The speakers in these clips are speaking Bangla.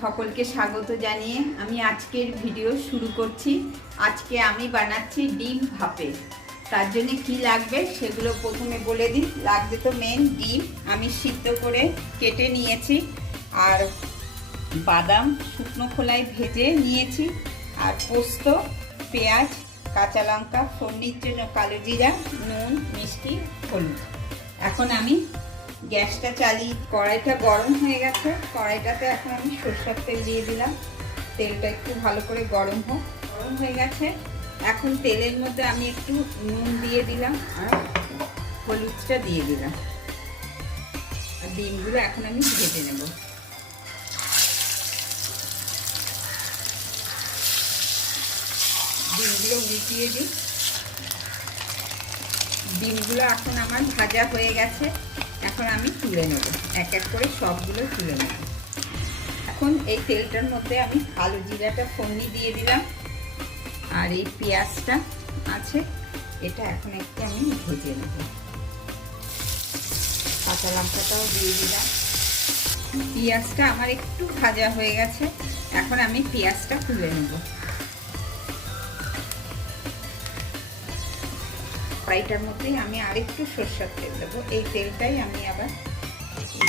সকলকে স্বাগত জানিয়ে আমি আজকের ভিডিও শুরু করছি। আজকে আমি বানাচ্ছি ডিম ভাপে। তার জন্য কি লাগবে সেগুলো প্রথমে বলে দিই। লাগবে তো মেন ডিম, আমি সিদ্ধ করে কেটে নিয়েছি, আর বাদাম শুকনো খোলায় ভেজে নিয়েছি, আর পোস্ত, পেঁয়াজ, কাঁচা লঙ্কা, ফোড়নির জন্য কালো জিরা, নুন, মিষ্টি, হলুদ। এখন আমি গ্যাসটা চালিয়ে, কড়াইটা গরম হয়ে গেছে। কড়াইটাতে এখন আমি সরষের তেল দিয়ে দিলাম। তেলটা একটু ভালো করে গরম হয়ে গেছে। এখন তেলের মধ্যে আমি একটু নুন দিয়ে দিলাম আর হলুদটা দিয়ে দিলাম, আর ডিমগুলো এখন আমি ভেজে নেব। ডিমগুলো উল্টিয়ে দিই। ডিমগুলো এখন আমার ভাজা হয়ে গেছে। এখন আমি তুলে নেব, এক এক করে সবগুলো তুলে নেব। এখন এই তেলটার মধ্যে আমি কালো জিরাটা ফোড়নি দিয়ে দিলাম, আর এই পেঁয়াজটা আছে এটা এখন একটু আমি ভেজে নেব। কাঁচা লঙ্কাটাও দিয়ে দিলাম। পেঁয়াজটা আমার একটু ভাজা হয়ে গেছে। এখন আমি পেঁয়াজটা তুলে নেব। কড়াইটার মধ্যে আমি আরেকটু সরষের তেল দেবো। এই তেলটাই আমি আবার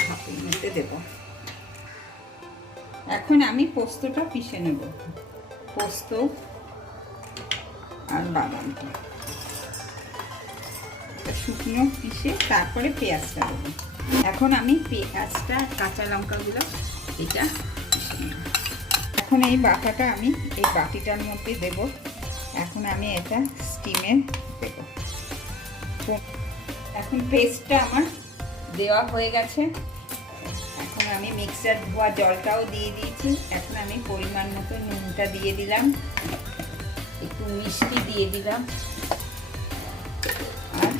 ভাপের মধ্যে দেব। এখন আমি পোস্তটা পিষে নেব, পোস্ত আর বাদামটা শুকনো পিষে তারপরে পেঁয়াজটা দেবো। এখন আমি পেঁয়াজটা কাঁচা লঙ্কাগুলো এটা পিষে নেব। এখন এই বাটাটা আমি এই বাটিটার মধ্যে দেব। এখন আমি এটা স্টিমে দেব। এখন পেস্টটা আমার দেওয়া হয়ে গেছে। এখন আমি মিক্সার ধোয়া জলটাও দিয়ে দিয়েছি। এখন আমি পরিমাণ মতো নুনটা দিয়ে দিলাম, একটু মিষ্টি দিয়ে দিলাম, আর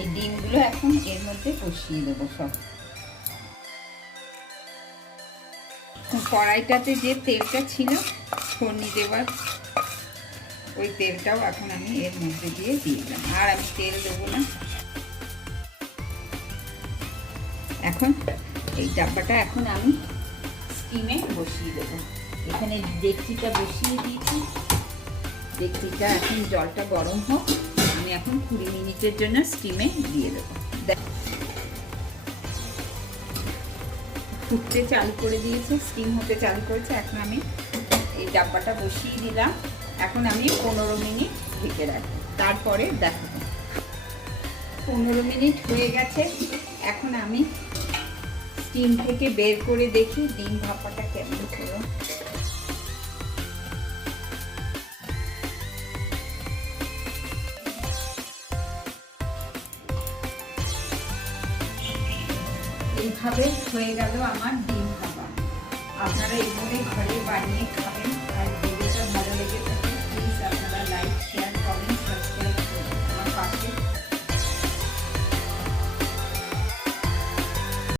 এই ডিমগুলো এখন এর মধ্যে কষিয়ে দেবো সব। কড়াইটাতে যে তেলটা ছিল ফোড়নি দেওয়ার, ওই তেলটাও এখন আমি এর মধ্যে দিয়ে দিলাম, আর আমি তেল দেবো না। এখন এই ডাব্বাটা এখন আমি স্টিমে বসিয়ে দেবো। এখানে ডেকচিটা বসিয়ে দিয়েছি। ডেকচিটা এখন জলটা গরম হোক, আমি এখন 20 মিনিটের জন্য স্টিমে দিয়ে দেবো। ফুটতে চালু করে দিয়েছে, স্টিম হতে চালু করেছে। এখন আমি এই ডাব্বাটা বসিয়ে দিলাম। এখন আমি 15 মিনিট ঢেকে রাখবো, তারপরে দেখাবো। 15 মিনিট হয়ে গেছে। এখন আমি স্টিম থেকে বের করে দেখি ডিম ভাপাটা কেমন হলো। এইভাবে হয়ে গেল আমার ডিম ভাপা। আপনারা এইভাবে ঘরে বানিয়ে খাবেন আর